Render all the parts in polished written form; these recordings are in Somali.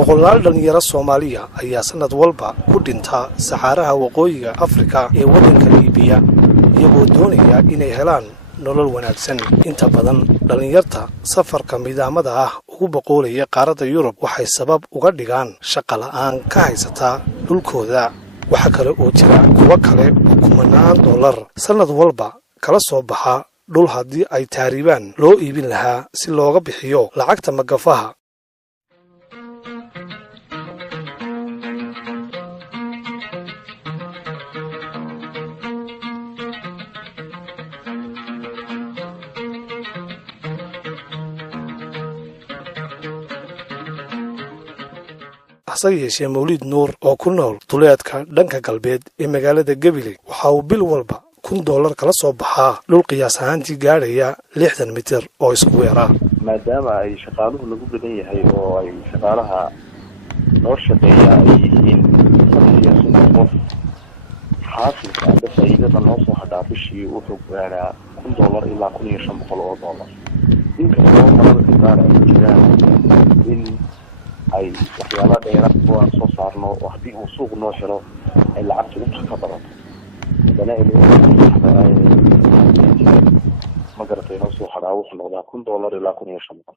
boqolaal dhalinyaro Soomaaliya ayaa sanad walba ku dhinta saxaraha waqooyiga Afrika ee waddanka Liibiya iyagoo doonaya inay helaan nolol wanaagsan. Inta badan dhalinyarta safarka midaamada ah ugu boqolaya qaaradda Yurub waxay sabab uga dhigaan shaqo la'aan ka haysata dhulkooda. waxa kale oo jira kuwa kale oo kumanaan dollar sanad walba kala soo baxa dhul haddii ay taaribaan loo iibin lahaa si looga bixiyo lacagta magafaha. hase yeeshee Mawlid Nuur oo ku nool duleedka dhanka galbeed ee magaalada Gabiley waxa uu bil walba $1,000 kala soo baxaa dhul qiyaas ahaantii gaaraya 60 mitir oo isku weera. maadaama ay shaqaaluhu lagu badan yahay oo ay shaqaalaha noo shaqeeya ay yihiin qof xaasilka ah faa'iidada noo soo hadhaa bishii wuxuu gaaraa $1,000 ilaa $1,500. inkastoo mararka qaar ay jiraan in ay waxyaalo dheeraad oo aan soo saarno oo haddii uu suuq noo helo ay lacagtu inta ka badato haddana ma garatay noo soo hadhaa wuxuu noqdaa $1,000 ilaa $1,500.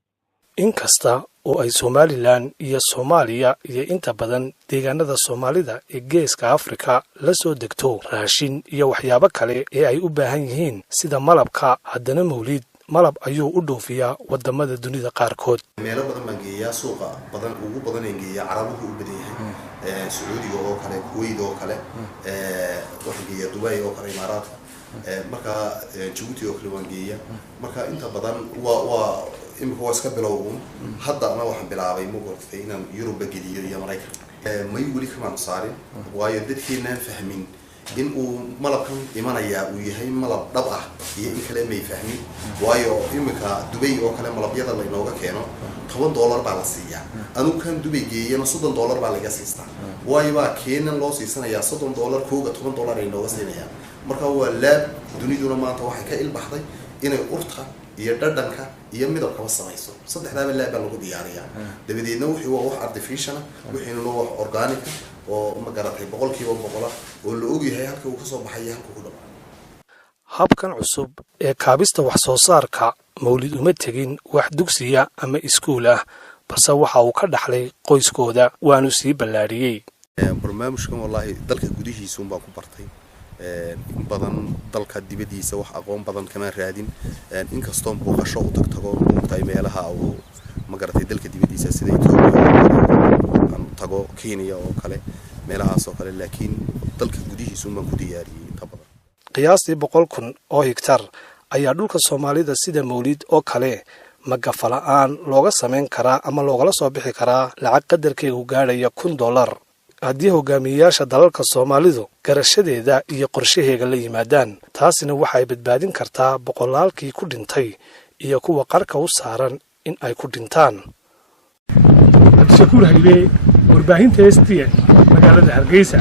inkasta oo ay Somaliland iyo Soomaaliya iyo inta badan deegaanada Soomaalida ee geeska Afrika la soo degto raashin iyo waxyaabo kale ee ay u baahan yihiin sida malabka, haddana Mawlid malab ayuu u dhoofiyaa wadamada dunida qaarkood. meelo badan baan geeyaa suuqa badan ugu badan ee geeyaa carabuhu u badan yahay Sacuudiga oo kale, Kuwait oo kale, waxaan geeyaa Dubai oo kale, Imaaraadka, marka Djibouti oo kale waan geeyaa. marka inta badan waa imika iska bilowgun hadda ana waxaan bilaabay mugortay inaan Yurub geliyo iyo Mareykanka. may weli kama saarin waayo dadkeenan fahmin in uu malabkan imanaya uu yahay malab dhab ah iyo in kale may fahmin waayo imika Dubai oo kale malabyada la inooga keeno $10 baa la siiyaa anu kan Dubai geeyana $30 baa laga siistaa waayo baa keenan loo siisanaya $30 kooga $10 ay inooga siinayaan. marka waa laab duniduna maanta waxay ka ilbaxday inay urta iyo dhadhanka iyo midabka samayso saddexdaaba laab lagu diyaariyaa dabadeedna wixii waa wax artificial wixii loo wax organic oo ma garatay 100% oo la og yahay halka uu ka soo baxay halka uu dhaw. habkan cusub ee kaabista wax soo saarka Mawlid uma tegin wax dugsiya ama iskuul ah balse waxa uu ka dhaxlay qoyskooda waanu sii ballaariyay. barnaamijkan wallahi dalka gudihiisa baan ku bartay in badan dalka dibadiisa wax aqoon badan kama raadin inkastoo booqasho u tagtago muqtay meelaha oo ma garatay dalka dibadiisa sida aan tago Kenya oo kale meelahaas oo kale laakiin dalka gudihiisa baan ku diyaariyay inta badan. qiyaastii 100,000 oo hektar ayaa dhulka Soomaalida sida Mawlid oo kale magafa la'aan looga sameyn karaa ama loogala soo bixi karaa lacag qadarkeedu gaaraya $1,000 haddii hogaamiyayaasha dalalka Soomaalidu garashadeeda iyo qorshaheega la yimaadaan. taasina waxay badbaadin kartaa boqolaalkii ku dhintay iyo kuwa qarka u saaran in ay ku dhintaan. Abdishakuur Haybe, warbaahinta STN, magaalada Hargeysa.